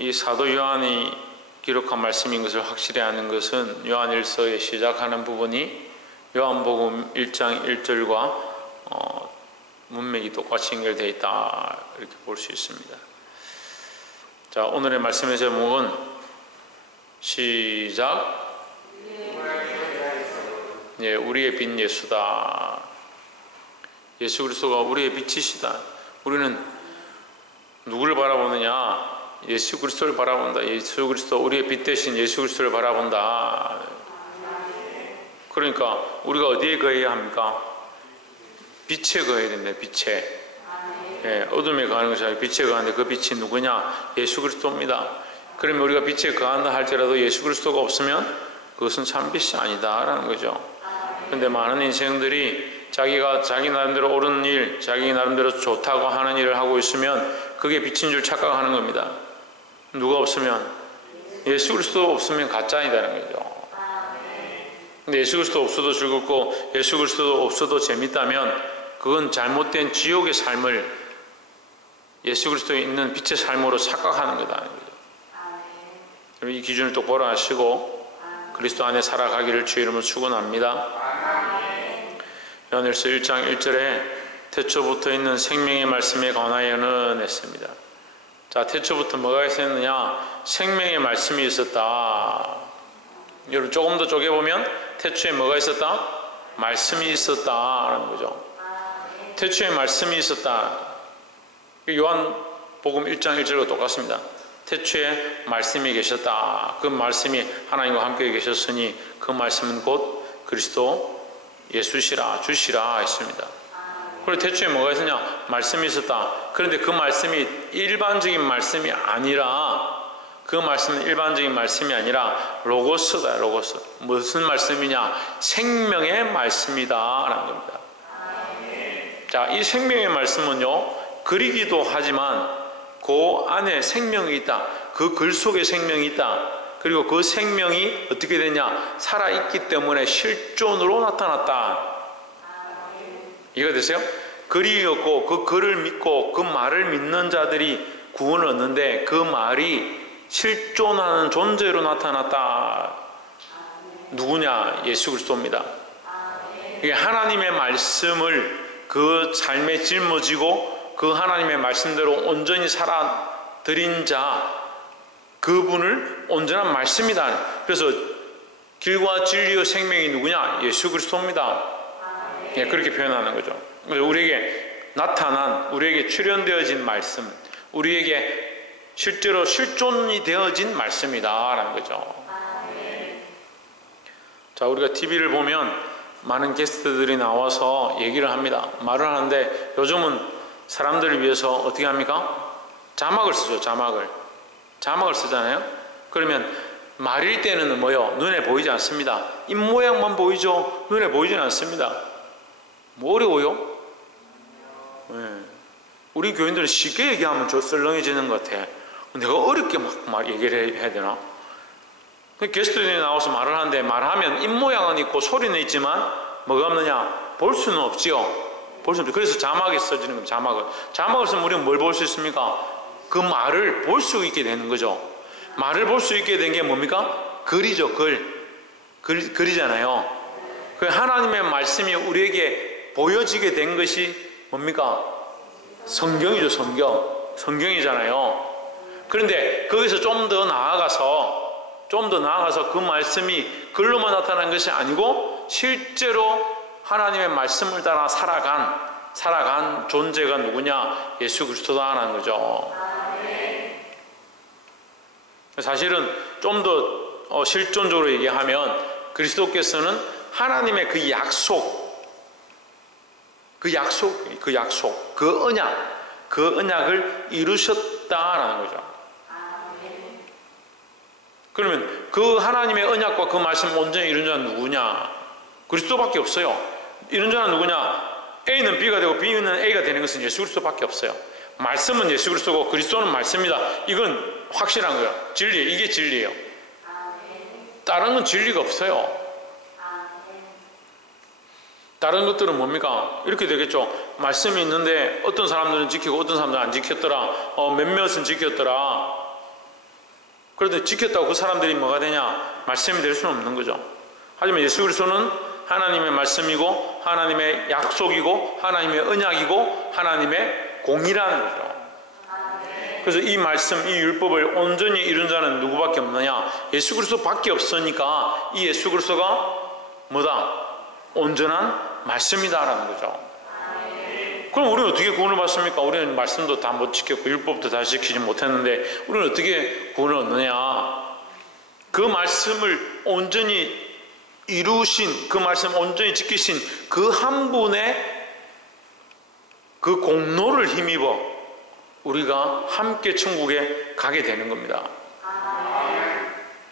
이 사도 요한이 기록한 말씀인 것을 확실히 아는 것은 요한일서에 시작하는 부분이 요한복음 1장 1절과 문맥이 똑같이 연결되어 있다 이렇게 볼 수 있습니다. 자, 오늘의 말씀의 제목은 시작. 예, 우리의 빛 예수다. 예수 그리스도가 우리의 빛이시다. 우리는 누구를 바라보느냐? 예수 그리스도를 바라본다. 예수 그리스도, 우리의 빛 대신 예수 그리스도를 바라본다. 그러니까 우리가 어디에 거해야 합니까? 빛에 거해야 된다. 빛에. 예, 어둠에 거하는 것이 아니라 빛에 거하는데 그 빛이 누구냐? 예수 그리스도입니다. 그러면 우리가 빛에 거한다 할지라도 예수 그리스도가 없으면 그것은 참 빛이 아니다라는 거죠. 그런데 많은 인생들이 자기가 자기 나름대로 옳은 일, 자기 나름대로 좋다고 하는 일을 하고 있으면 그게 빛인 줄 착각하는 겁니다. 누가 없으면? 예수 그리스도 없으면 가짜이다는 거죠. 근데 예수 그리스도 없어도 즐겁고 예수 그리스도 없어도 재밌다면 그건 잘못된 지옥의 삶을 예수 그리스도에 있는 빛의 삶으로 착각하는 거다는 거죠. 이 기준을 똑바로 아시고 그리스도 안에 살아가기를 주의 이름으로 축원합니다. 요한일서 1장 1절에 태초부터 있는 생명의 말씀에 관하여 연언했습니다. 자, 태초부터 뭐가 있었느냐? 생명의 말씀이 있었다. 여러분 조금 더 쪼개보면 태초에 뭐가 있었다? 말씀이 있었다라는 거죠. 태초에 말씀이 있었다. 요한복음 1장 1절과 똑같습니다. 태초에 말씀이 계셨다. 그 말씀이 하나님과 함께 계셨으니 그 말씀은 곧 그리스도 예수시라 주시라 했습니다. 그리고 태초에 뭐가 있었냐? 말씀이 있었다. 그런데 그 말씀이 일반적인 말씀이 아니라 그 말씀은 일반적인 말씀이 아니라 로고스다. 로고스. 무슨 말씀이냐? 생명의 말씀이다 라는 겁니다. 자, 이 생명의 말씀은요 글이기도 하지만 그 안에 생명이 있다. 그 글 속에 생명이 있다. 그리고 그 생명이 어떻게 되냐? 살아있기 때문에 실존으로 나타났다. 이해가 되세요? 글이었고 그 글을 믿고 그 말을 믿는 자들이 구원을 얻는데 그 말이 실존하는 존재로 나타났다. 누구냐? 예수 그리스도입니다. 이게 하나님의 말씀을 그 삶에 짊어지고 그 하나님의 말씀대로 온전히 살아들인 자, 그분을 온전한 말씀이다. 그래서 길과 진리와 생명이 누구냐? 예수 그리스도입니다. 예, 그렇게 표현하는 거죠. 우리에게 나타난, 우리에게 출현되어진 말씀, 우리에게 실제로 실존이 되어진 말씀이다 라는 거죠. 자, 우리가 TV를 보면 많은 게스트들이 나와서 얘기를 합니다. 말을 하는데 요즘은 사람들을 위해서 어떻게 합니까? 자막을 쓰죠. 자막을 쓰잖아요. 그러면 말일 때는 뭐요? 눈에 보이지 않습니다. 입모양만 보이죠. 눈에 보이지는 않습니다. 뭐 어려워요? 네. 우리 교인들은 쉽게 얘기하면 저 썰렁해지는 것 같아. 내가 어렵게 막 얘기를 해야 되나? 게스트들이 나와서 말을 하는데 말하면 입모양은 있고 소리는 있지만 뭐가 없느냐? 볼 수는 없지요. 볼 수는 없죠. 그래서 자막이 써지는 겁니다. 자막을 쓰면 우리는 뭘 볼 수 있습니까? 그 말을 볼 수 있게 되는 거죠. 말을 볼 수 있게 된 게 뭡니까? 글이죠. 글이잖아요. 그 하나님의 말씀이 우리에게 보여지게 된 것이 뭡니까? 성경이죠. 성경이잖아요. 그런데 거기서 좀 더 나아가서 그 말씀이 글로만 나타난 것이 아니고 실제로 하나님의 말씀을 따라 살아간 존재가 누구냐? 예수 그리스도다라는 거죠. 사실은 좀 더 실존적으로 얘기하면 그리스도께서는 하나님의 그 언약을 이루셨다라는 거죠. 그러면 그 하나님의 언약과 그 말씀을 온전히 이룬 자는 누구냐? 그리스도밖에 없어요. 이룬 자는 누구냐? A는 B가 되고 B는 A가 되는 것은 예수 그리스도밖에 없어요. 말씀은 예수 그리스도고 그리스도는 말씀이다. 이건 확실한 거예요. 이게 진리예요. 다른 건 진리가 없어요. 다른 것들은 뭡니까? 이렇게 되겠죠. 말씀이 있는데 어떤 사람들은 지키고 어떤 사람들은 안 지켰더라. 몇몇은 지켰더라. 그런데 지켰다고 그 사람들이 뭐가 되냐? 말씀이 될 수는 없는 거죠. 하지만 예수 그리스도는 하나님의 말씀이고 하나님의 약속이고 하나님의 언약이고 하나님의 공이라는 거죠. 그래서 이 말씀, 이 율법을 온전히 이룬 자는 누구밖에 없느냐? 예수 그리스도밖에 없으니까 이 예수 그리스도가 뭐다? 온전한 말씀이다라는 거죠. 그럼 우리는 어떻게 구원을 받습니까? 우리는 말씀도 다 못 지켰고 율법도 다 지키지 못했는데 우리는 어떻게 구원을 얻느냐? 그 말씀을 온전히 이루신, 그 말씀을 온전히 지키신 그 한 분의 그 공로를 힘입어 우리가 함께 천국에 가게 되는 겁니다.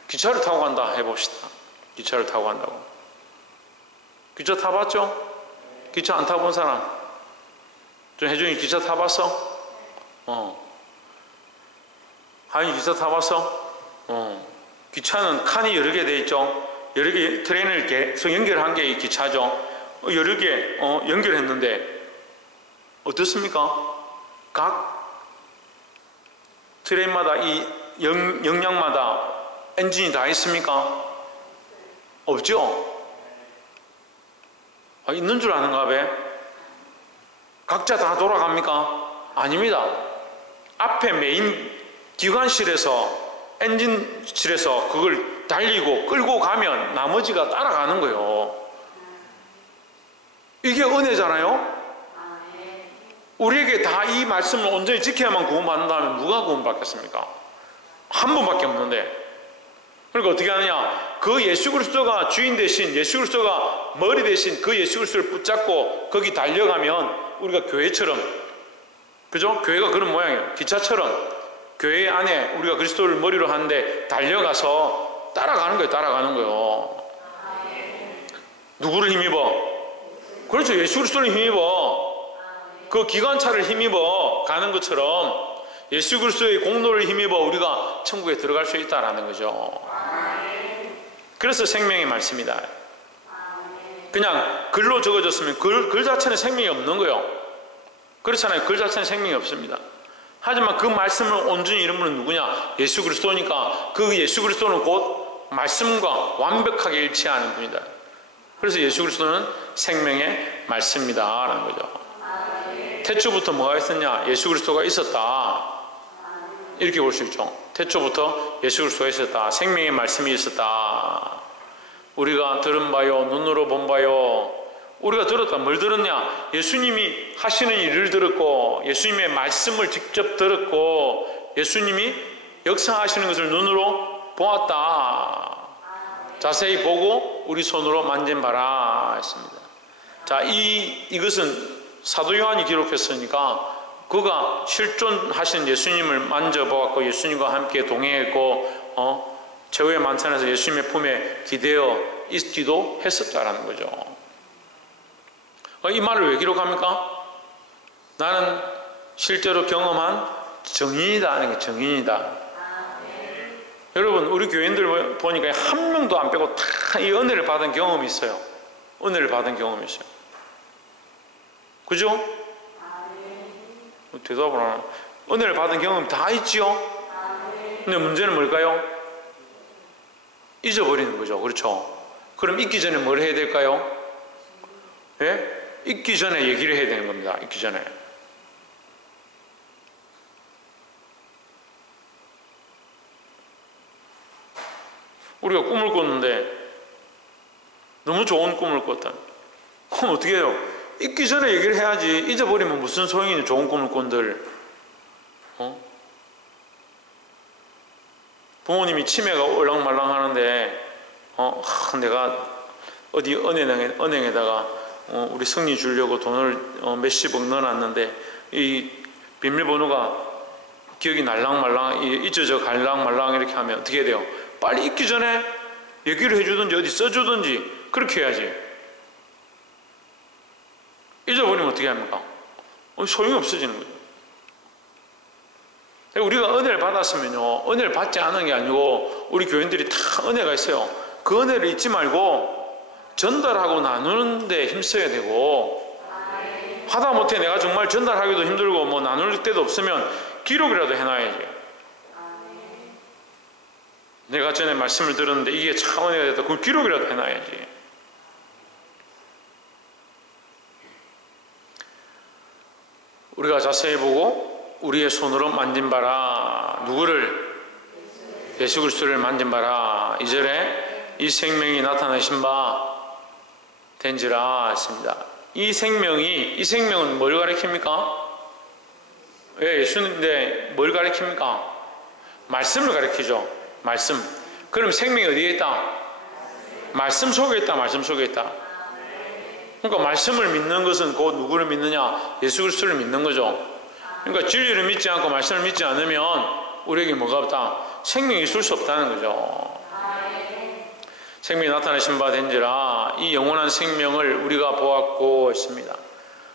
기차를 타고 간다 해봅시다. 기차를 타고 간다고. 기차 타봤죠? 기차 안 타본 사람? 좀 혜준이 기차 타봤어? 하윤이 기차 타봤어? 기차는 칸이 여러 개 돼 있죠? 여러 개 트레인을 계속 연결한 게 이 기차죠? 여러 개 연결했는데 어떻습니까? 각 트레인마다 이 역량마다 엔진이 다 있습니까? 없죠? 있는 줄 아는가 봐. 각자 다 돌아갑니까? 아닙니다. 앞에 메인 기관실에서 엔진실에서 그걸 달리고 끌고 가면 나머지가 따라가는 거예요. 이게 은혜잖아요. 우리에게 다 이 말씀을 온전히 지켜야만 구원받는다면 누가 구원받겠습니까? 한 분밖에 없는데. 그러니까 어떻게 하느냐? 그 예수 그리스도가 주인 대신, 예수 그리스도가 머리 대신 그 예수 그리스도를 붙잡고 거기 달려가면 우리가 교회처럼, 그죠? 교회가 그런 모양이에요. 기차처럼 교회 안에 우리가 그리스도를 머리로 하는데 달려가서 따라가는 거예요. 따라가는 거예요. 누구를 힘입어? 그렇죠. 예수 그리스도를 힘입어. 그 기관차를 힘입어 가는 것처럼 예수 그리스도의 공로를 힘입어 우리가 천국에 들어갈 수 있다라는 거죠. 그래서 생명의 말씀이다. 그냥 글로 적어졌으면 글 자체는 생명이 없는 거예요. 그렇잖아요. 글 자체는 생명이 없습니다. 하지만 그 말씀을 온전히 이룬 분은 누구냐? 예수 그리스도니까 그 예수 그리스도는 곧 말씀과 완벽하게 일치하는 분이다. 그래서 예수 그리스도는 생명의 말씀이다 라는 거죠. 태초부터 뭐가 있었냐? 예수 그리스도가 있었다. 이렇게 볼 수 있죠. 태초부터 예수 그리스도가 있었다. 생명의 말씀이 있었다. 우리가 들은 바요, 눈으로 본 바요. 우리가 들었다. 뭘 들었냐? 예수님이 하시는 일을 들었고 예수님의 말씀을 직접 들었고 예수님이 역사하시는 것을 눈으로 보았다. 자세히 보고 우리 손으로 만진 바라 했습니다. 자, 이것은 사도 요한이 기록했으니까 그가 실존하신 예수님을 만져보았고 예수님과 함께 동행했고 최후의 만찬에서 예수님의 품에 기대어 있기도 했었다라는 거죠. 이 말을 왜 기록합니까? 나는 실제로 경험한 증인이다 하는 게 증인이다. 여러분 우리 교인들 보니까 한 명도 안 빼고 다 이 은혜를 받은 경험이 있어요. 은혜를 받은 경험이 있어요. 그죠? 대답을 안 하고 은혜를 받은 경험이 다 있지요? 근데 문제는 뭘까요? 잊어버리는 거죠. 그렇죠? 그럼 잊기 전에 뭘 해야 될까요? 예? 잊기 전에 얘기를 해야 되는 겁니다. 잊기 전에. 우리가 꿈을 꿨는데 너무 좋은 꿈을 꿨다. 그럼 어떻게 해요? 잊기 전에 얘기를 해야지. 잊어버리면 무슨 소용이냐. 좋은 꿈을 꾼들. 부모님이 치매가 올랑말랑 하는데 내가 어디 은행에다가 우리 승리 주려고 돈을 몇십억 넣어놨는데 이 비밀번호가 기억이 날랑말랑 잊어져 갈랑말랑 이렇게 하면 어떻게 돼요? 빨리 잊기 전에 얘기를 해주든지 어디 써주든지 그렇게 해야지. 잊어버리면 어떻게 합니까? 소용이 없어지는 거죠. 우리가 은혜를 받았으면요, 은혜를 받지 않은 게 아니고 우리 교인들이 다 은혜가 있어요. 그 은혜를 잊지 말고 전달하고 나누는 데 힘써야 되고, 하다못해 내가 정말 전달하기도 힘들고 뭐 나눌 때도 없으면 기록이라도 해놔야지. 내가 전에 말씀을 들었는데 이게 참 은혜가 됐다. 그걸 기록이라도 해놔야지. 우리가 자세히 보고 우리의 손으로 만진 바라. 누구를? 예수 그리스도를 만진 바라. 2절에 이 생명이 나타나신 바 된지라 했습니다. 이 생명은 뭘 가리킵니까? 예, 예수님인데 뭘 가리킵니까? 말씀을 가리키죠. 말씀. 그럼 생명이 어디에 있다? 말씀 속에 있다. 말씀 속에 있다. 그러니까 말씀을 믿는 것은 곧 누구를 믿느냐? 예수 그리스도를 믿는 거죠. 그러니까 진리를 믿지 않고 말씀을 믿지 않으면 우리에게 뭐가 없다? 생명이 있을 수 없다는 거죠. 생명이 나타나신 바 된지라. 이 영원한 생명을 우리가 보았고 했습니다.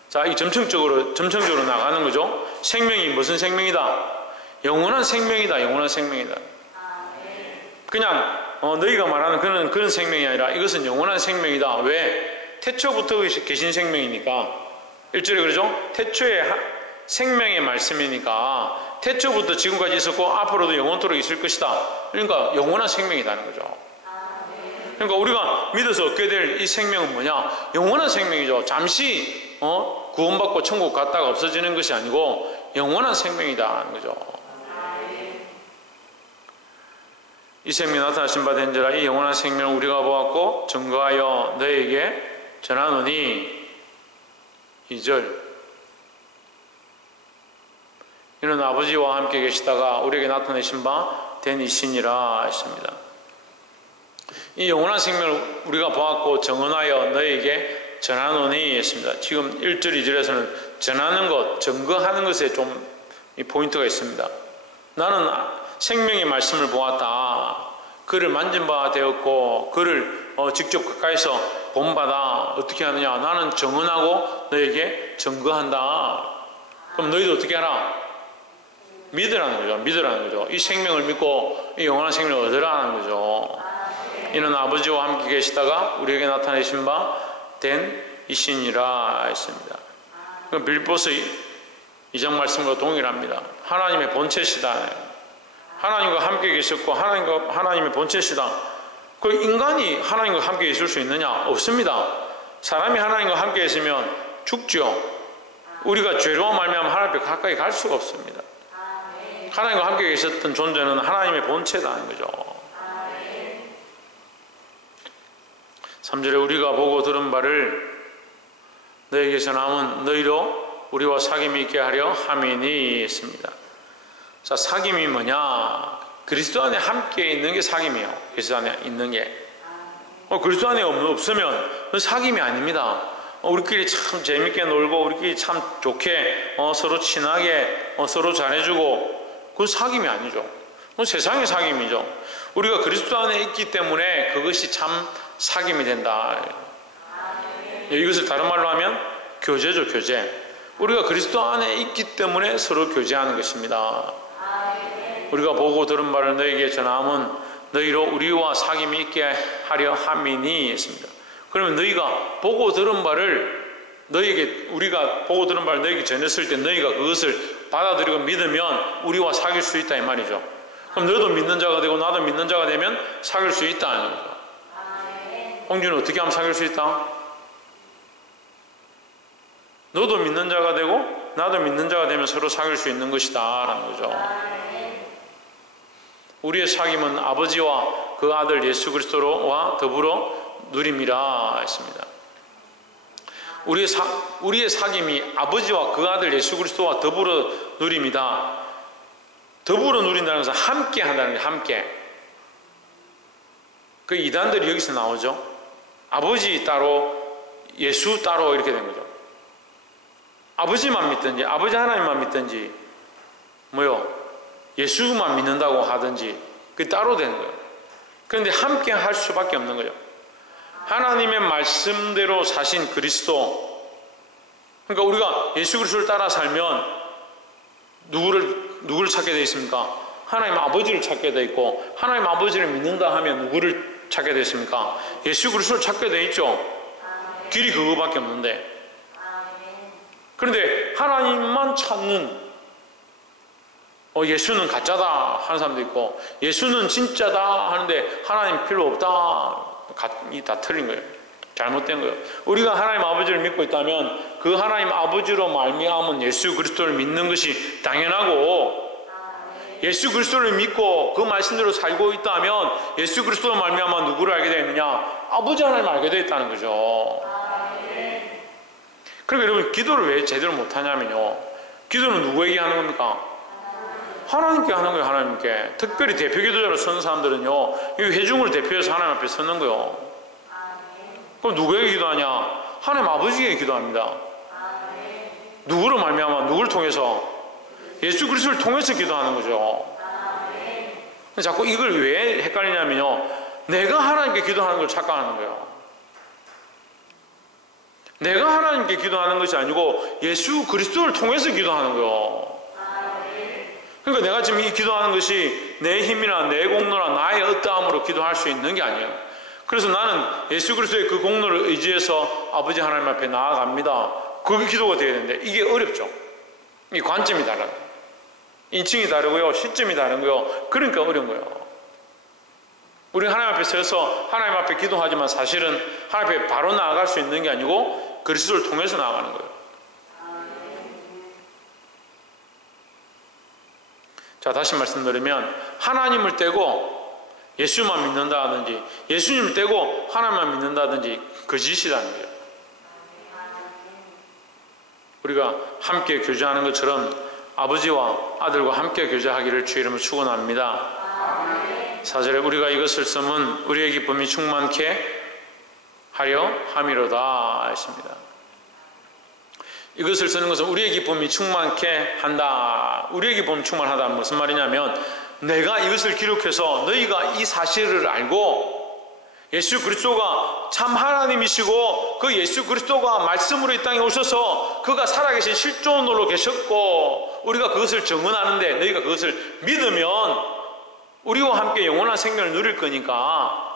자, 이 점층적으로 나가는 거죠. 생명이 무슨 생명이다? 영원한 생명이다. 영원한 생명이다. 그냥 너희가 말하는 그런 생명이 아니라 이것은 영원한 생명이다. 왜? 태초부터 계신 생명이니까. 1절에 그러죠? 태초에 생명의 말씀이니까 태초부터 지금까지 있었고 앞으로도 영원토록 있을 것이다. 그러니까 영원한 생명이라는 거죠. 그러니까 우리가 믿어서 얻게 될 이 생명은 뭐냐? 영원한 생명이죠. 잠시 구원받고 천국 갔다가 없어지는 것이 아니고 영원한 생명이다 하는 거죠. 이 생명이 나타나신 바 된지라. 이 영원한 생명을 우리가 보았고 증거하여 너에게 전하노니. 2절. 이는 아버지와 함께 계시다가 우리에게 나타내신 바 된 이신이라 했습니다. 이 영원한 생명을 우리가 보았고 증언하여 너에게 전하노니 했습니다. 지금 1절 2절에서는 전하는 것, 증거하는 것에 좀 포인트가 있습니다. 나는 생명의 말씀을 보았다. 그를 만진 바 되었고 그를 직접 가까이서 본 바다. 어떻게 하느냐? 나는 증언하고 너에게 증거한다. 그럼 너희도 어떻게 하라? 믿으라는 거죠. 믿으라는 거죠. 이 생명을 믿고 이 영원한 생명을 얻으라는 거죠. 이는 아버지와 함께 계시다가 우리에게 나타내신 바 된 이신이라 했습니다. 빌립보서 2장 말씀과 동일합니다. 하나님의 본체시다. 하나님과 함께 계셨고 하나님의 본체시다. 그 인간이 하나님과 함께 있을 수 있느냐? 없습니다. 사람이 하나님과 함께 있으면 죽죠. 우리가 죄로 말미암아 하나님 앞에 가까이 갈 수가 없습니다. 하나님과 함께 계셨던 존재는 하나님의 본체다는 거죠. 3절에 우리가 보고 들은 바를 너에게 전함은 너희로 우리와 사귐이 있게 하려 함이니 했습니다. 자, 사귐이 뭐냐? 그리스도 안에 함께 있는 게 사귐이에요. 그리스도 안에 있는 게. 그리스도 안에 없으면 그건 사귐이 아닙니다. 우리끼리 참 재밌게 놀고 우리끼리 참 좋게 서로 친하게 서로 잘해주고 그건 사귐이 아니죠. 그건 세상의 사귐이죠. 우리가 그리스도 안에 있기 때문에 그것이 참 사귐이 된다. 이것을 다른 말로 하면 교제죠. 교제. 우리가 그리스도 안에 있기 때문에 서로 교제하는 것입니다. 우리가 보고 들은 바를 너에게 전함은 너희로 우리와 사귐이 있게 하려 함이니 했습니다. 그러면 너희가 보고 들은 바를 우리가 보고 들은 바를 너에게 전했을 때 너희가 그것을 받아들이고 믿으면 우리와 사귈 수 있다 이 말이죠. 그럼 너도 믿는 자가 되고 나도 믿는 자가 되면 사귈 수 있다는 거죠. 홍준은 어떻게 하면 사귈 수 있다? 너도 믿는 자가 되고 나도 믿는 자가 되면 서로 사귈 수 있는 것이다 라는 거죠. 우리의 사귐은 아버지와 그 아들 예수 그리스도와 더불어 누림이라 했습니다. 우리의 사귐이 아버지와 그 아들 예수 그리스도와 더불어 누림이다. 더불어 누린다는 것은 함께 한다는 거예요. 함께. 그 이단들이 여기서 나오죠. 아버지 따로 예수 따로 이렇게 된 거죠. 아버지만 믿든지 아버지 하나님만 믿든지 예수만 믿는다고 하든지 그게 따로 되는 거예요. 그런데 함께 할 수밖에 없는 거죠. 하나님의 말씀대로 사신 그리스도. 그러니까 우리가 예수 그리스도를 따라 살면 누구를 찾게 되어 있습니까? 하나님 아버지를 찾게 되어 있고, 하나님 아버지를 믿는다 하면 누구를 찾게 되어 있습니까? 예수 그리스도를 찾게 되어 있죠. 길이 그거밖에 없는데. 그런데 하나님만 찾는 예수는 가짜다 하는 사람도 있고, 예수는 진짜다 하는데 하나님 필요 없다. 다 틀린 거예요. 잘못된 거예요. 우리가 하나님 아버지를 믿고 있다면 그 하나님 아버지로 말미암은 예수 그리스도를 믿는 것이 당연하고, 예수 그리스도를 믿고 그 말씀대로 살고 있다면 예수 그리스도로 말미암아 누구를 알게 되느냐? 아버지 하나님을 알게 되어 있다는 거죠. 그러니까 여러분, 기도를 왜 제대로 못하냐면요, 기도는 누구에게 하는 겁니까? 하나님께 하는 거예요. 하나님께. 특별히 대표 기도자로 서는 사람들은요, 이 회중을 대표해서 하나님 앞에 서는 거예요. 그럼 누구에게 기도하냐? 하나님 아버지에게 기도합니다. 누구로 말미암아? 누구를 통해서? 예수 그리스도를 통해서 기도하는 거죠. 자꾸 이걸 왜 헷갈리냐면요, 내가 하나님께 기도하는 걸 착각하는 거예요. 내가 하나님께 기도하는 것이 아니고 예수 그리스도를 통해서 기도하는 거예요. 그러니까 내가 지금 이 기도하는 것이 내 힘이나 내 공로나 나의 어떠함으로 기도할 수 있는 게 아니에요. 그래서 나는 예수 그리스도의 그 공로를 의지해서 아버지 하나님 앞에 나아갑니다. 그게 기도가 되어야 되는데 이게 어렵죠. 이 관점이 달라요. 인칭이 다르고요, 시점이 다르고요. 그러니까 어려운 거예요. 우리 하나님 앞에 서서 하나님 앞에 기도하지만 사실은 하나님 앞에 바로 나아갈 수 있는 게 아니고 그리스도를 통해서 나아가는 거예요. 자, 다시 말씀드리면 하나님을 떼고 예수만 믿는다든지 예수님을 떼고 하나님만 믿는다든지 거짓이라는 거예요. 우리가 함께 교제하는 것처럼 아버지와 아들과 함께 교제하기를 주의 이름으로 축원합니다. 4절에 우리가 이것을 쓰면 우리의 기쁨이 충만케 하려 함이로다 했습니다. 이것을 쓰는 것은 우리의 기쁨이 충만케 한다. 우리의 기쁨이 충만하다는 무슨 말이냐면, 내가 이것을 기록해서 너희가 이 사실을 알고 예수 그리스도가 참 하나님이시고 그 예수 그리스도가 말씀으로 이 땅에 오셔서 그가 살아계신 실존으로 계셨고 우리가 그것을 증언하는데 너희가 그것을 믿으면 우리와 함께 영원한 생명을 누릴 거니까,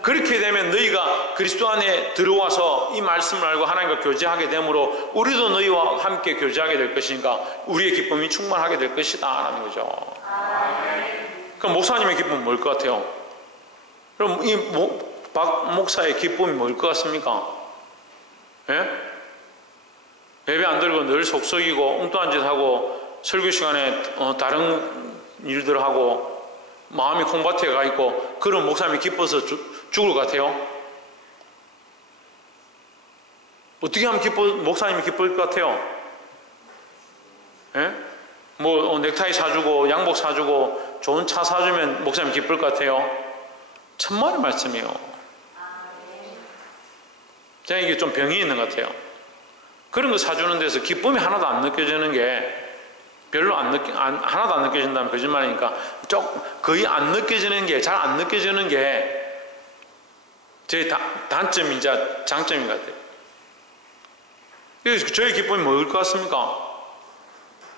그렇게 되면 너희가 그리스도 안에 들어와서 이 말씀을 알고 하나님과 교제하게 되므로 우리도 너희와 함께 교제하게 될 것이니까 우리의 기쁨이 충만하게 될 것이다 라는 거죠. 그럼 목사님의 기쁨은 뭘 것 같아요? 그럼 이 박 목사의 기쁨이 뭘 것 같습니까? 예? 예배 안 드리고 늘 속썩이고 엉뚱한 짓 하고 설교 시간에 다른 일들 하고 마음이 콩밭에 가 있고 그런 목사님이 기뻐서 죽을 것 같아요? 어떻게 하면 목사님이 기쁠 것 같아요? 예? 뭐 넥타이 사주고 양복 사주고 좋은 차 사주면 목사님 기쁠 것 같아요? 천만의 말씀이에요. 제가 이게 좀 병이 있는 것 같아요. 그런 거 사주는 데서 기쁨이 하나도 안 느껴지는 게, 별로 하나도 안 느껴진다면 거짓말이니까 거의 안 느껴지는 게, 잘 안 느껴지는 게 제 단점이자 장점인 것 같아요. 그래서 저의 기쁨이 뭐일 것 같습니까?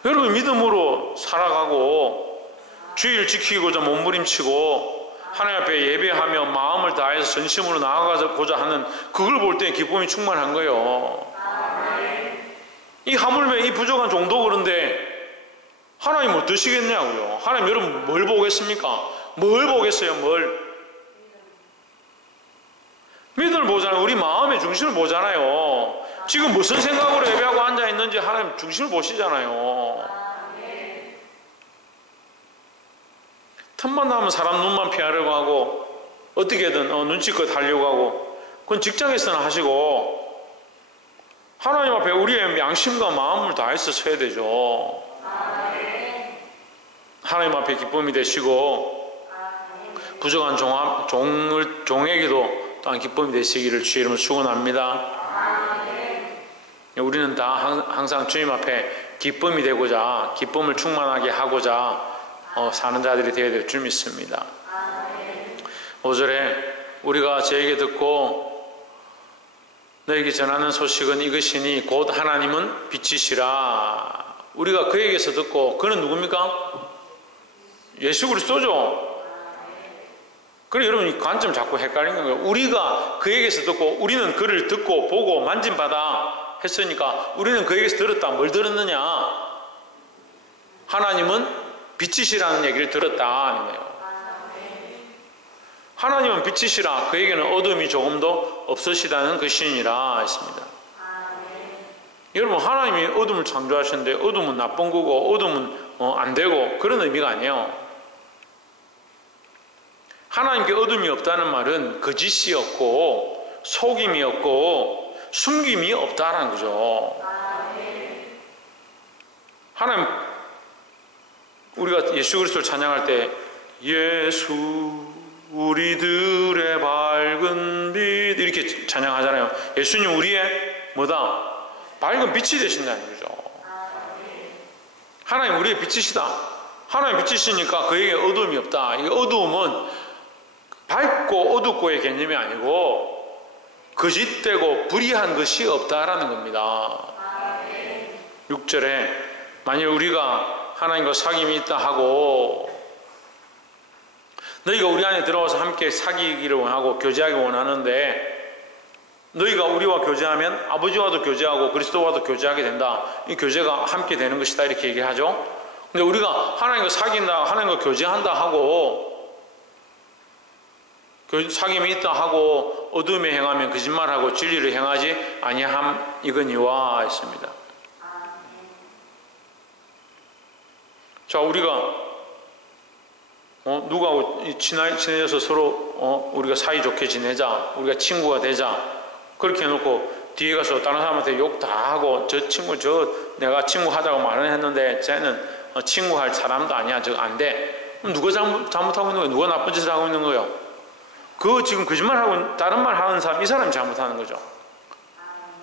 여러분 믿음으로 살아가고 주의를 지키고자 몸부림치고 하나님 앞에 예배하며 마음을 다해서 전심으로 나아가고자 하는 그걸 볼 때 기쁨이 충만한 거예요. 이 하물며 이 부족한 종도 그런데 하나님 어떠시겠냐고요. 하나님 여러분 뭘 보겠습니까? 뭘 보겠어요? 뭘? 믿음을 보잖아요. 우리 마음의 중심을 보잖아요. 지금 무슨 생각으로 예배하고 앉아있는지 하나님 중심을 보시잖아요. 틈만 나면 사람 눈만 피하려고 하고 어떻게든 눈치껏 하려고 하고 그건 직장에서는 하시고 하나님 앞에 우리의 양심과 마음을 다해서 서야 되죠. 하나님 앞에 기쁨이 되시고 부족한 종에게도 또한 기쁨이 되시기를 주의 이름으로 축원합니다. 우리는 다 항상 주님 앞에 기쁨이 되고자 기쁨을 충만하게 하고자 사는 자들이 되어야 될 줄 믿습니다. 5절에 우리가 저에게 듣고 너에게 전하는 소식은 이것이니 곧 하나님은 빛이시라. 우리가 그에게서 듣고, 그는 누굽니까? 예수 그리스도죠. 그래 여러분 이 관점 자꾸 헷갈리는 거예요. 우리가 그에게서 듣고, 우리는 그를 듣고 보고 만진바다 했으니까 우리는 그에게서 들었다. 뭘 들었느냐? 하나님은 빛이시라는 얘기를 들었다. 하나님은 빛이시라 그에게는 어둠이 조금도 없으시다는 것이니라 했습니다. 여러분, 하나님이 어둠을 창조하셨는데 어둠은 나쁜 거고 어둠은 안 되고 그런 의미가 아니에요. 하나님께 어둠이 없다는 말은 거짓이 없고 속임이 없고 숨김이 없다라는 거죠. 하나님, 우리가 예수 그리스도를 찬양할 때 예수 우리들의 밝은 빛 이렇게 찬양하잖아요. 예수님 우리의 뭐다? 밝은 빛이 되신다는 거죠. 하나님 우리의 빛이시다. 하나님 빛이시니까 그에게 어두움이 없다. 이 어두움은 밝고 어둡고의 개념이 아니고 거짓되고 불의한 것이 없다라는 겁니다. 6절에 만일 우리가 하나님과 사귐이 있다 하고 너희가 우리 안에 들어와서 함께 사귀기를 원하고 교제하기 원하는데 너희가 우리와 교제하면 아버지와도 교제하고 그리스도와도 교제하게 된다. 이 교제가 함께 되는 것이다 이렇게 얘기하죠. 근데 우리가 하나님과 사귄다, 하나님과 교제한다 하고 사귐이 있다 하고 어둠에 행하면 거짓말하고 진리를 행하지 아니함 이거니와 했습니다. 자, 우리가 누구하고 친해져서 서로 우리가 사이좋게 지내자, 우리가 친구가 되자 그렇게 해놓고 뒤에 가서 다른 사람한테 욕 다 하고 저 친구 내가 친구 하자고 말은 했는데 쟤는 친구할 사람도 아니야, 저 안 돼. 그럼 누가 잘못하고 있는 거예요? 누가 나쁜 짓을 하고 있는 거예요? 그거 지금 거짓말하고 다른 말 하는 사람, 이 사람이 잘못하는 거죠.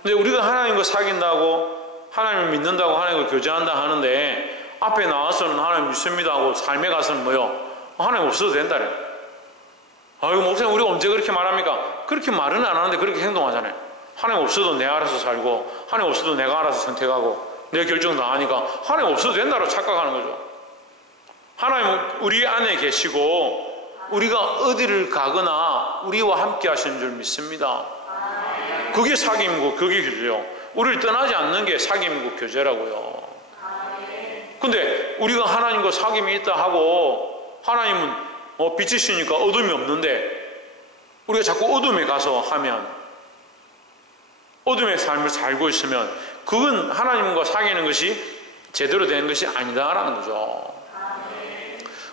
근데 우리가 하나님과 사귄다고 하나님을 믿는다고 하나님과 교제한다 하는데 앞에 나와서는 하나님 믿습니다 하고 삶에 가서는 뭐요? 하나님 없어도 된다래. 아이고 목사님 우리가 언제 그렇게 말합니까? 그렇게 말은 안 하는데 그렇게 행동하잖아요. 하나님 없어도 내가 알아서 살고 하나님 없어도 내가 알아서 선택하고 내 결정 다 하니까 하나님 없어도 된다고 착각하는 거죠. 하나님은 우리 안에 계시고 우리가 어디를 가거나 우리와 함께 하시는 줄 믿습니다. 그게 사귐이고 그게 교제요. 우리를 떠나지 않는 게 사귐이고 교제라고요. 근데 우리가 하나님과 사귐이 있다 하고 하나님은 빛이시니까 어둠이 없는데 우리가 자꾸 어둠에 가서 하면 어둠의 삶을 살고 있으면 그건 하나님과 사귀는 것이 제대로 된 것이 아니다라는 거죠.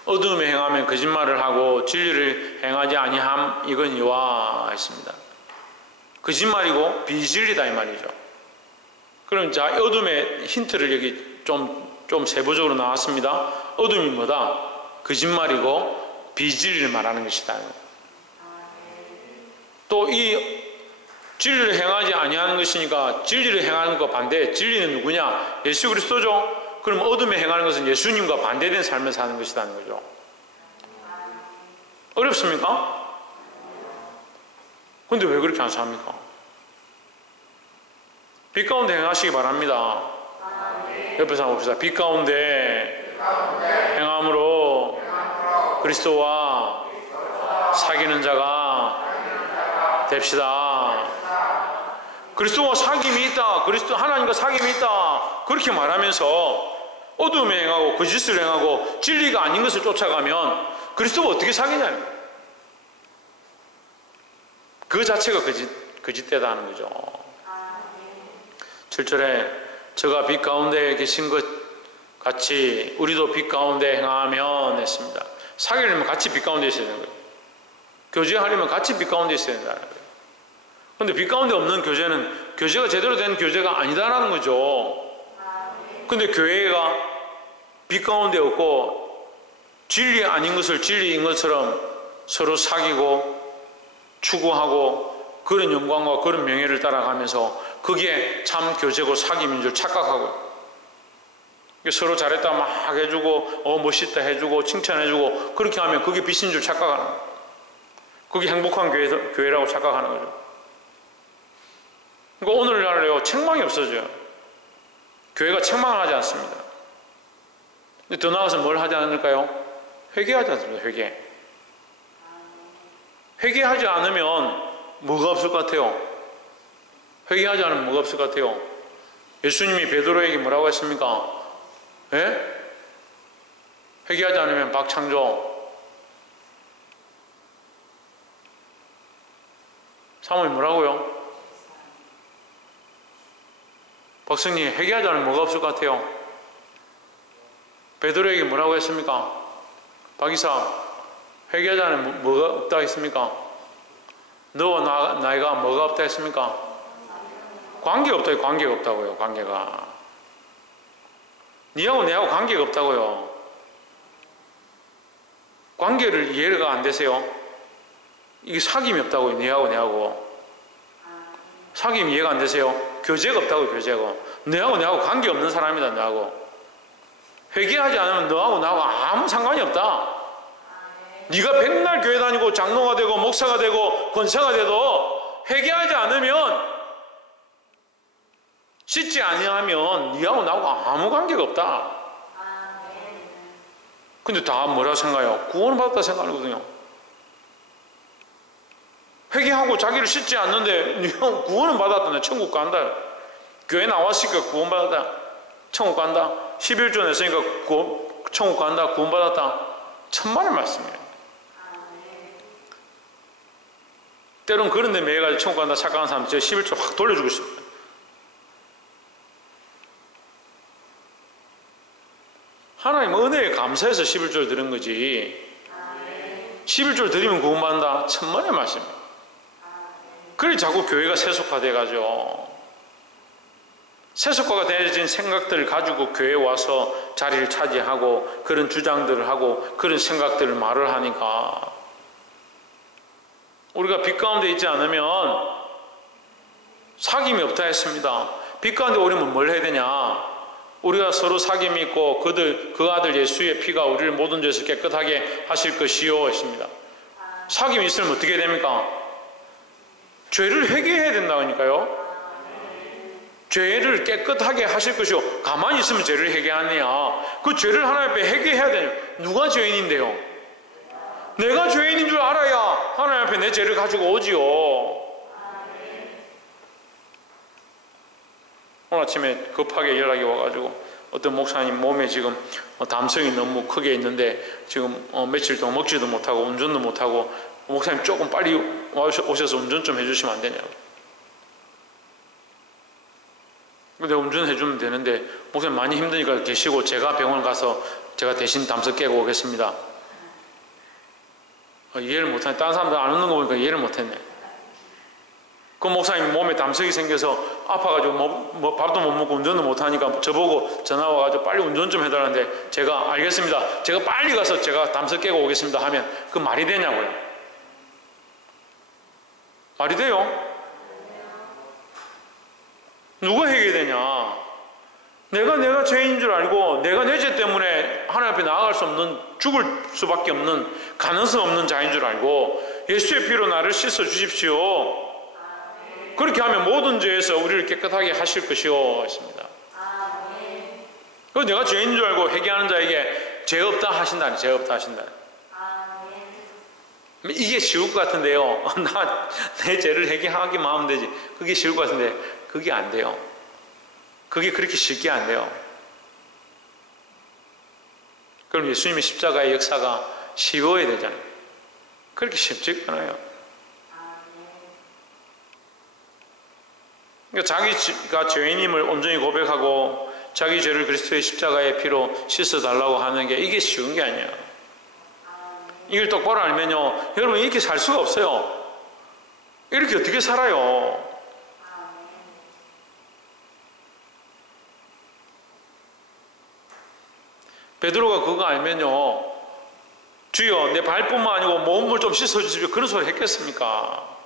어둠에 행하면 거짓말을 하고 진리를 행하지 아니함 이거니와 했습니다. 거짓말이고 비진리다 이 말이죠. 그럼 자, 어둠의 힌트를 여기 좀 세부적으로 나왔습니다. 어둠이 뭐다? 거짓말이고 비진리를 말하는 것이다. 또 이 진리를 행하지 아니하는 것이니까 진리를 행하는 것 반대, 진리는 누구냐? 예수 그리스도죠. 그럼 어둠에 행하는 것은 예수님과 반대된 삶을 사는 것이라는 거죠. 어렵습니까? 근데 왜 그렇게 안 삽니까? 빛 가운데 행하시기 바랍니다. 옆에서 한번 봅시다. 빛 가운데 행함으로 그리스도와 사귀는 자가 됩시다. 그리스도와 사귐이 있다. 그리스도 하나님과 사귐이 있다. 그렇게 말하면서 어둠에 행하고 거짓을 행하고 진리가 아닌 것을 쫓아가면 그리스도가 어떻게 사귀냐는 거예요. 그 자체가 거짓되다는 거죠. 7절에 저가 빛 가운데 계신 것 같이 우리도 빛 가운데 행하면 했습니다. 사귀려면 같이 빛 가운데 있어야 되는 거예요. 교제하려면 같이 빛 가운데 있어야 된다는 거예요. 그런데 빛 가운데 없는 교제는 교제가 제대로 된 교제가 아니다라는 거죠. 근데 교회가 빛 가운데 없고 진리 아닌 것을 진리인 것처럼 서로 사귀고 추구하고 그런 영광과 그런 명예를 따라가면서 그게 참 교제고 사귐인 줄 착각하고 서로 잘했다 막 해주고 멋있다 해주고 칭찬해주고 그렇게 하면 그게 빛인 줄 착각하는 거예요. 그게 행복한 교회라고 착각하는 거죠. 그러니까 오늘날요 책망이 없어져요. 교회가 책망을 하지 않습니다. 근데 더 나아가서 뭘 하지 않을까요? 회개하지 않습니다. 회개하지 않으면 뭐가 없을 것 같아요? 회개하지 않으면 뭐가 없을 것 같아요? 예수님이 베드로에게 뭐라고 했습니까? 예? 회개하지 않으면 박창조. 사모님 뭐라고요? 박승리 회개하지 않으면 뭐가 없을 것 같아요? 베드로에게 뭐라고 했습니까? 박이사 회개하지 않으면 뭐가 없다 했습니까? 너와 나이가 뭐가 없다 했습니까? 관계가 없다. 관계가 없다고요. 관계가. 니하고 내하고 관계가 없다고요. 관계를 이해가 안 되세요? 이게 사귐이 없다고요. 니하고 내하고. 사귐 이해가 안 되세요? 교제가 없다고요. 교제가. 내하고 관계 없는 사람이다. 내하고. 회개하지 않으면 너하고 나하고 아무 상관이 없다. 네가 백날 교회 다니고 장로가 되고 목사가 되고 권사가 돼도 회개하지 않으면, 씻지 아니하면 니하고 나하고 아무 관계가 없다. 근데 다 뭐라고 생각해요? 구원을 받았다 생각하거든요. 회개하고 자기를 씻지 않는데 니가 구원은 받았다. 나 천국 간다. 교회 나왔으니까 구원 받았다. 천국 간다. 11조 냈으니까 천국 간다. 구원 받았다. 천만의 말씀이에요. 때론 그런 데 매여가지고 천국 간다 착각하는 사람 저 11조 확 돌려주고 싶어요. 하나님 은혜에 감사해서 11조를 드린 거지. 11조를 드리면 구원받는다. 천만의 말씀이에요. 그래 자꾸 교회가 세속화돼가지고, 세속화가 되어진 생각들을 가지고 교회에 와서 자리를 차지하고 그런 주장들을 하고 그런 생각들을 말을 하니까, 우리가 빛 가운데 있지 않으면 사귐이 없다 했습니다. 빛 가운데 오려면 뭘 해야 되냐? 우리가 서로 사귐이 있고 그 아들 예수의 피가 우리를 모든 죄에서 깨끗하게 하실 것이요 했습니다. 사귐이 있으면 어떻게 됩니까? 죄를 회개해야 된다니까요. 죄를 깨끗하게 하실 것이요. 가만히 있으면 죄를 회개하느냐? 그 죄를 하나님 앞에 회개해야 되냐? 누가 죄인인데요? 내가 죄인인 줄 알아야 하나님 앞에 내 죄를 가지고 오지요. 오늘 아침에 급하게 연락이 와가지고 어떤 목사님 몸에 지금 담성이 너무 크게 있는데 지금 며칠 동안 먹지도 못하고 운전도 못하고, 목사님 조금 빨리 오셔서 운전 좀 해주시면 안 되냐고. 내가 운전해주면 되는데 목사님 많이 힘드니까 계시고 제가 병원 가서 제가 대신 담석 깨고 오겠습니다. 이해를 못하네. 다른 사람들 안 웃는 거 보니까 이해를 못했네. 그 목사님 몸에 담석이 생겨서 아파가지고 밥도 못 먹고 운전도 못하니까 저보고 전화 와가지고 빨리 운전 좀 해달라는데, 제가 알겠습니다. 제가 빨리 가서 제가 담석 깨고 오겠습니다 하면 그 말이 되냐고요? 말이 돼요? 누가 회개되냐? 내가 죄인인 줄 알고 내가 내 죄 때문에 하나님 앞에 나아갈 수 없는, 죽을 수밖에 없는, 가능성 없는 자인 줄 알고 예수의 피로 나를 씻어 주십시오. 그렇게 하면 모든 죄에서 우리를 깨끗하게 하실 것이요 했습니다. 그래서 내가 죄인인 줄 알고 회개하는 자에게 죄 없다 하신다니. 죄 없다 하신다니. 이게 쉬울 것 같은데요. 내 죄를 회개하기만 하면 되지. 그게 쉬울 것 같은데 그게 안 돼요. 그게 그렇게 쉽게 안 돼요. 그럼 예수님의 십자가의 역사가 쉬워야 되잖아요. 그렇게 쉽지가 않아요. 그러니까 자기가 죄인임을 온전히 고백하고 자기 죄를 그리스도의 십자가의 피로 씻어달라고 하는 게 이게 쉬운 게 아니에요. 이걸 똑바로 알면요, 여러분 이렇게 살 수가 없어요. 이렇게 어떻게 살아요? 베드로가 그거 알면요, 주여 내 발뿐만 아니고 몸을 좀 씻어주십시오, 그런 소리 했겠습니까?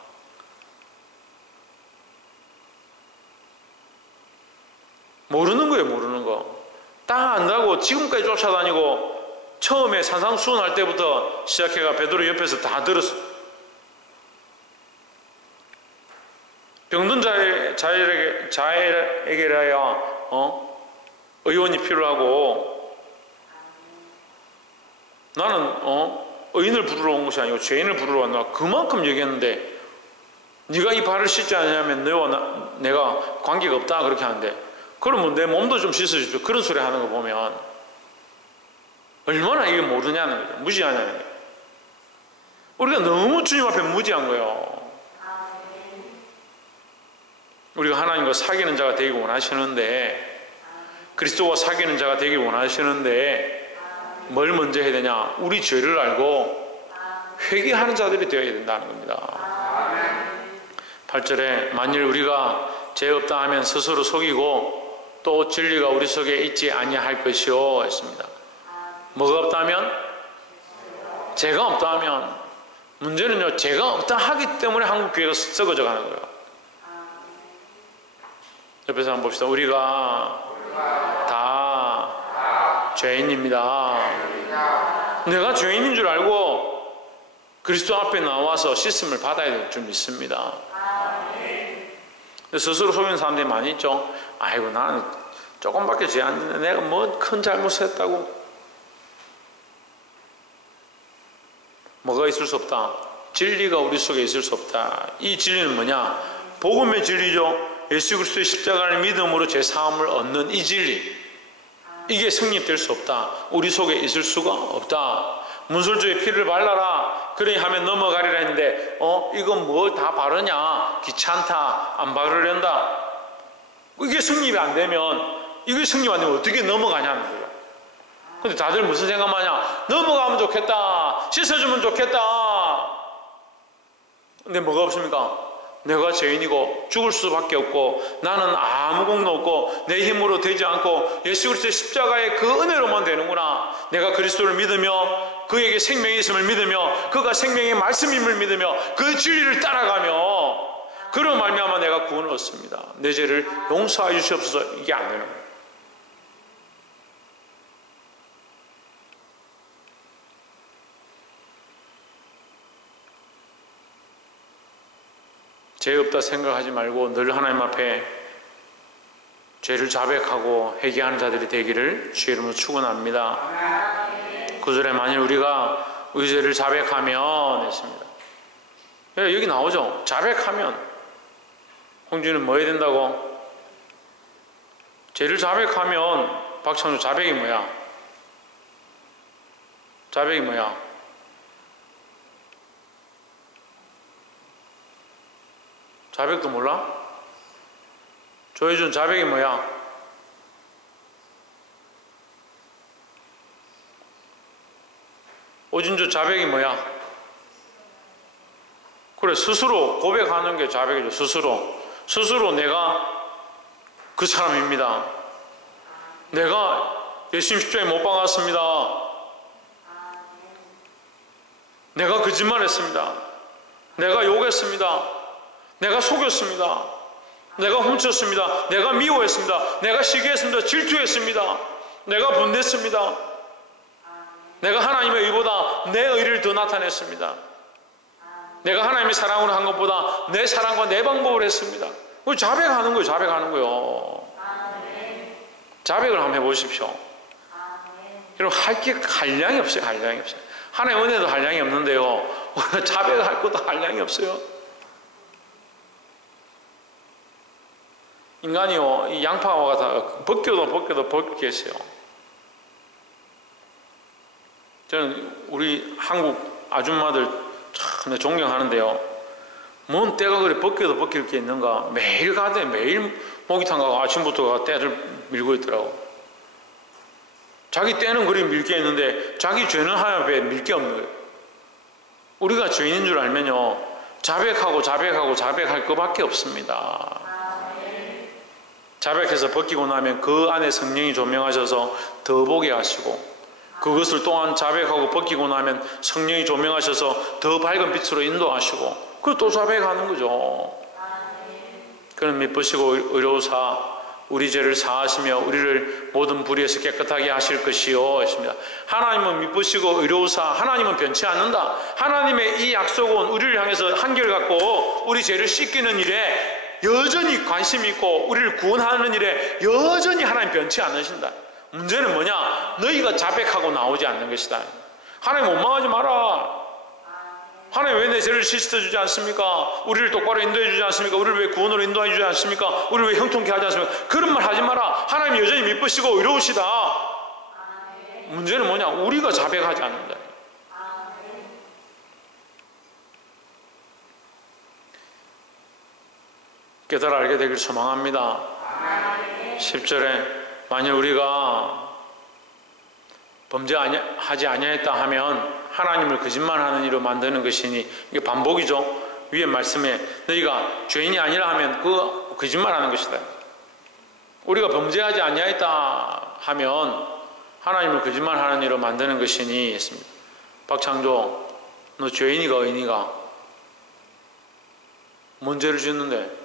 모르는 거예요. 모르는 거. 딱 안다고 지금까지 쫓아다니고 처음에 산상수훈할 때부터 시작해가 베드로 옆에서 다 들었어. 병든 자에게라야 의원이 필요하고, 나는 의인을 부르러 온 것이 아니고 죄인을 부르러 왔나. 그만큼 얘기했는데 네가 이 발을 씻지 않으면 너와 내가 관계가 없다 그렇게 하는데, 그러면 내 몸도 좀 씻어주십시오, 그런 소리 하는 거 보면 얼마나 이게 모르냐는 거죠. 무지하냐는 거예요. 우리가 너무 주님 앞에 무지한 거예요. 우리가 하나님과 사귀는 자가 되기 원하시는데, 그리스도와 사귀는 자가 되기 원하시는데 뭘 먼저 해야 되냐? 우리 죄를 알고 회개하는 자들이 되어야 된다는 겁니다. 8절에 만일 우리가 죄 없다 하면 스스로 속이고 또 진리가 우리 속에 있지 아니할 것이요 했습니다. 뭐가 없다면? 죄가 없다 하면. 문제는요, 죄가 없다 하기 때문에 한국 교회가 썩어져 가는 거예요. 옆에서 한번 봅시다. 우리가 다 죄인입니다. 내가 죄인인 줄 알고 그리스도 앞에 나와서 씻음을 받아야 될 줄 믿습니다. 스스로 속이는 사람들이 많이 있죠. 아이고, 나는 조금밖에 죄 안 짓는데 내가 뭐 큰 잘못했다고. 뭐가 있을 수 없다? 진리가 우리 속에 있을 수 없다. 이 진리는 뭐냐? 복음의 진리죠. 예수 그리스도의 십자가를 믿음으로 제 사함을 얻는 이 진리, 이게 성립될 수 없다. 우리 속에 있을 수가 없다. 문설주에 피를 발라라 그러니 하면 넘어가리라 했는데 이건 뭐 다 바르냐, 귀찮다, 안 바르련다. 이게 성립이 안 되면, 이게 성립 안 되면 어떻게 넘어가냐는 거예요. 근데 다들 무슨 생각하냐? 넘어가면 좋겠다, 씻어주면 좋겠다. 근데 뭐가 없습니까? 내가 죄인이고 죽을 수밖에 없고 나는 아무 공도 없고 내 힘으로 되지 않고 예수 그리스도의 십자가의 그 은혜로만 되는구나. 내가 그리스도를 믿으며 그에게 생명이 있음을 믿으며 그가 생명의 말씀임을 믿으며 그 진리를 따라가며 그로 말미암아 내가 구원을 얻습니다. 내 죄를 용서해 주시옵소서. 이게 안 되는 거예요. 죄 없다 생각하지 말고 늘 하나님 앞에 죄를 자백하고 회개하는 자들이 되기를 주의 이름으로 축원합니다. 9절에 만일 우리가 의죄를 자백하면 했습니다. 여기 나오죠. 자백하면. 홍주는 뭐 해야 된다고? 죄를 자백하면. 박찬호, 자백이 뭐야? 자백이 뭐야? 자백도 몰라? 조혜준, 자백이 뭐야? 오진주, 자백이 뭐야? 그래, 스스로 고백하는 게 자백이죠. 스스로 내가 그 사람입니다. 내가 예수님 십자가에 못 박았습니다. 내가 거짓말했습니다. 내가 욕했습니다. 내가 속였습니다. 내가 훔쳤습니다. 내가 미워했습니다. 내가 시기했습니다. 질투했습니다. 내가 분냈습니다. 내가 하나님의 의보다 내 의를 더 나타냈습니다. 내가 하나님의 사랑으로 한 것보다 내 사랑과 내 방법을 했습니다. 자백하는 거예요. 자백하는 거예요. 자백을 한번 해보십시오. 여러분, 할 게 한량이 없어요. 한량이 없어요. 하나님의 은혜도 한량이 없는데요, 우리가 자백을 할 것도 한량이 없어요. 인간이요, 이 양파와 같아 벗겨도 벗겠어요. 저는 우리 한국 아줌마들 참 존경하는데요, 뭔 때가 그래 벗겨도 벗길 게 있는가. 매일 가대, 매일 목욕탕 가고 아침부터 때를 밀고 있더라고. 자기 때는 그리 밀 게 있는데 자기 죄는 하나님 앞에 밀 게 없는 거예요. 우리가 죄인인 줄 알면요, 자백하고 자백할 것밖에 없습니다. 자백해서 벗기고 나면 그 안에 성령이 조명하셔서 더 보게 하시고, 그것을 또한 자백하고 벗기고 나면 성령이 조명하셔서 더 밝은 빛으로 인도하시고, 그리고 또 자백하는 거죠. 그는 미쁘시고 의로우사 우리 죄를 사하시며 우리를 모든 불의에서 깨끗하게 하실 것이요 했습니다. 하나님은 미쁘시고 의로우사, 하나님은 변치 않는다. 하나님의 이 약속은 우리를 향해서 한결같고 우리 죄를 씻기는 일에 여전히 관심이 있고 우리를 구원하는 일에 여전히 하나님 변치 않으신다. 문제는 뭐냐? 너희가 자백하고 나오지 않는 것이다. 하나님 원망하지 마라. 하나님 왜 내 죄를 씻어주지 않습니까? 우리를 똑바로 인도해 주지 않습니까? 우리를 왜 구원으로 인도해 주지 않습니까? 우리를 왜 형통케 하지 않습니까? 그런 말 하지 마라. 하나님 여전히 미쁘시고 의로우시다. 문제는 뭐냐? 우리가 자백하지 않는다. 깨달아 알게 되길 소망합니다. 10절에 만일 우리가 범죄하지 아니하였다 하면 하나님을 거짓말하는 이로 만드는 것이니, 이게 반복이죠. 위에 말씀에 너희가 죄인이 아니라 하면 그거 거짓말하는 것이다. 우리가 범죄하지 아니하였다 하면 하나님을 거짓말하는 이로 만드는 것이니 했습니다. 박창조, 너 죄인이가 의인이가? 뭔 죄를 지었는데?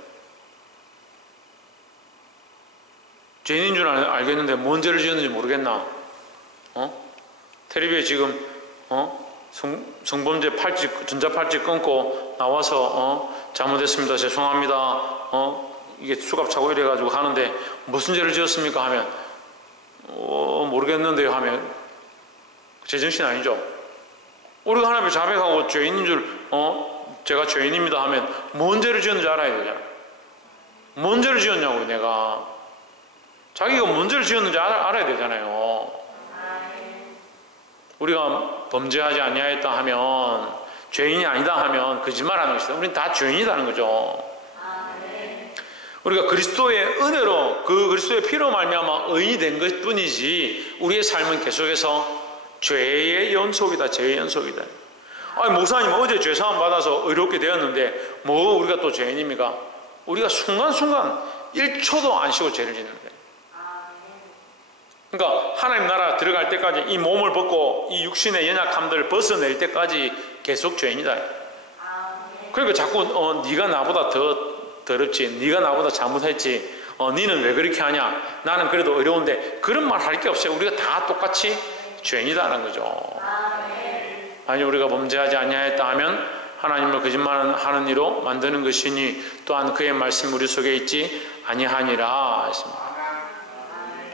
죄인인 줄 알겠는데 뭔 죄를 지었는지 모르겠나? 텔레비에 지금 성범죄 팔찌, 전자팔찌 끊고 나와서 잘못했습니다, 죄송합니다, 이게 수갑 차고 이래가지고 하는데 무슨 죄를 지었습니까? 하면 모르겠는데요 하면 제정신 아니죠. 우리가 하나님을 자백하고 죄인인 줄 제가 죄인입니다 하면 뭔 죄를 지었는지 알아야 되잖아. 뭔 죄를 지었냐고. 내가 자기가 뭔 죄를 지었는지 알아야 되잖아요. 우리가 범죄하지 아니하였다 하면, 죄인이 아니다 하면 거짓말하는 것이다. 우리는 다 죄인이라는 거죠. 우리가 그리스도의 은혜로, 그 그리스도의 피로 말미암아 의인이 된 것뿐이지 우리의 삶은 계속해서 죄의 연속이다. 죄의 연속이다. 아니, 목사님 어제 죄사함 받아서 의롭게 되었는데 뭐 우리가 또 죄인입니까? 우리가 순간순간 1초도 안 쉬고 죄를 짓는데, 그러니까 하나님 나라 들어갈 때까지 이 몸을 벗고 이 육신의 연약함들을 벗어낼 때까지 계속 죄인이다. 그러니까 자꾸 네가 나보다 더 더럽지, 네가 나보다 잘못했지, 너는 왜 그렇게 하냐, 나는 그래도 어려운데, 그런 말 할 게 없어요. 우리가 다 똑같이 죄인이다는 거죠. 아니, 우리가 범죄하지 아니하였다 하면 하나님을 거짓말하는 이로 만드는 것이니 또한 그의 말씀이 우리 속에 있지 아니하니라 했습니다.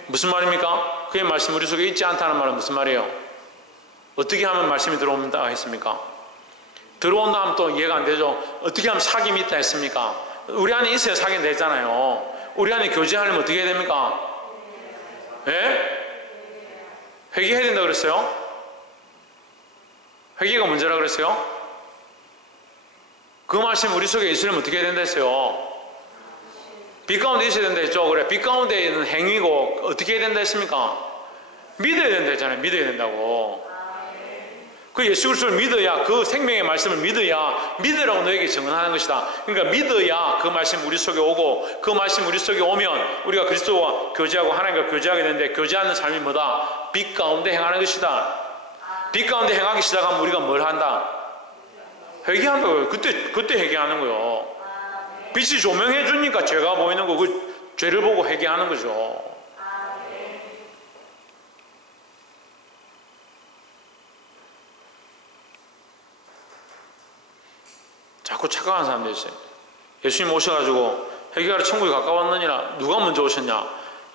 무슨 말입니까? 그의 말씀이 우리 속에 있지 않다는 말은 무슨 말이에요? 어떻게 하면 말씀이 들어온다 했습니까? 들어온다 하면 또 이해가 안 되죠. 어떻게 하면 사귐이 있다 했습니까? 우리 안에 있어야 사귐 되잖아요. 우리 안에 교제하려면 어떻게 해야 됩니까? 예? 회개해야 된다 그랬어요? 회개가 문제라 그랬어요? 그 말씀 우리 속에 있으려면 어떻게 해야 된다 했어요? 빛 가운데 있어야 된다 했죠. 그래, 빛 가운데 있는 행위고 어떻게 해야 된다 했습니까? 믿어야 된다 했잖아요. 믿어야 된다고. 그 예수 그리스도를 믿어야, 그 생명의 말씀을 믿어야 믿으라고 너에게 증언하는 것이다. 그러니까 믿어야 그 말씀 우리 속에 오고, 그 말씀 우리 속에 오면 우리가 그리스도와 교제하고 하나님과 교제하게 되는데, 교제하는 삶이 뭐다? 빛 가운데 행하는 것이다. 빛 가운데 행하기 시작하면 우리가 뭘 한다? 회개한다고요. 그때 회개하는 거요. 빛이 조명해 주니까 죄가 보이는 거, 그 죄를 보고 회개하는 거죠. 자꾸 착각하는 사람들이 있어요. 예수님 오셔가지고 회개하러 천국에 가까웠느니라. 누가 먼저 오셨냐?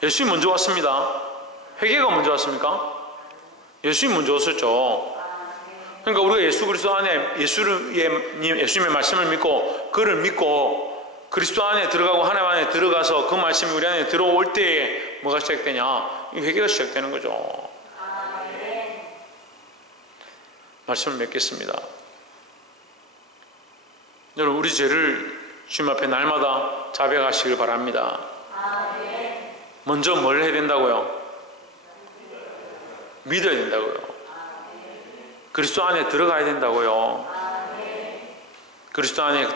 예수님 먼저 왔습니다. 회개가 먼저 왔습니까? 예수님 먼저 오셨죠. 그러니까 우리가 예수 그리스도 안에 예수님의 말씀을 믿고 그를 믿고 그리스도 안에 들어가고 하나님 안에 들어가서 그 말씀이 우리 안에 들어올 때에 뭐가 시작되냐? 회개가 시작되는 거죠. 말씀을 맺겠습니다. 여러분, 우리 죄를 주님 앞에 날마다 자백하시길 바랍니다. 먼저 뭘 해야 된다고요? 믿어야 된다고요. 그리스도 안에 들어가야 된다고요. 그리스도 안에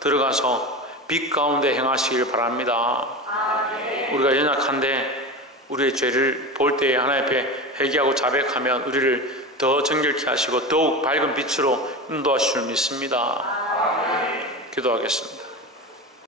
들어가서 빛 가운데 행하시길 바랍니다. 우리가 연약한데 우리의 죄를 볼 때에 하나님 앞에 회개하고 자백하면 우리를 더 정결케 하시고 더욱 밝은 빛으로 인도하실 줄 믿습니다. 기도하겠습니다.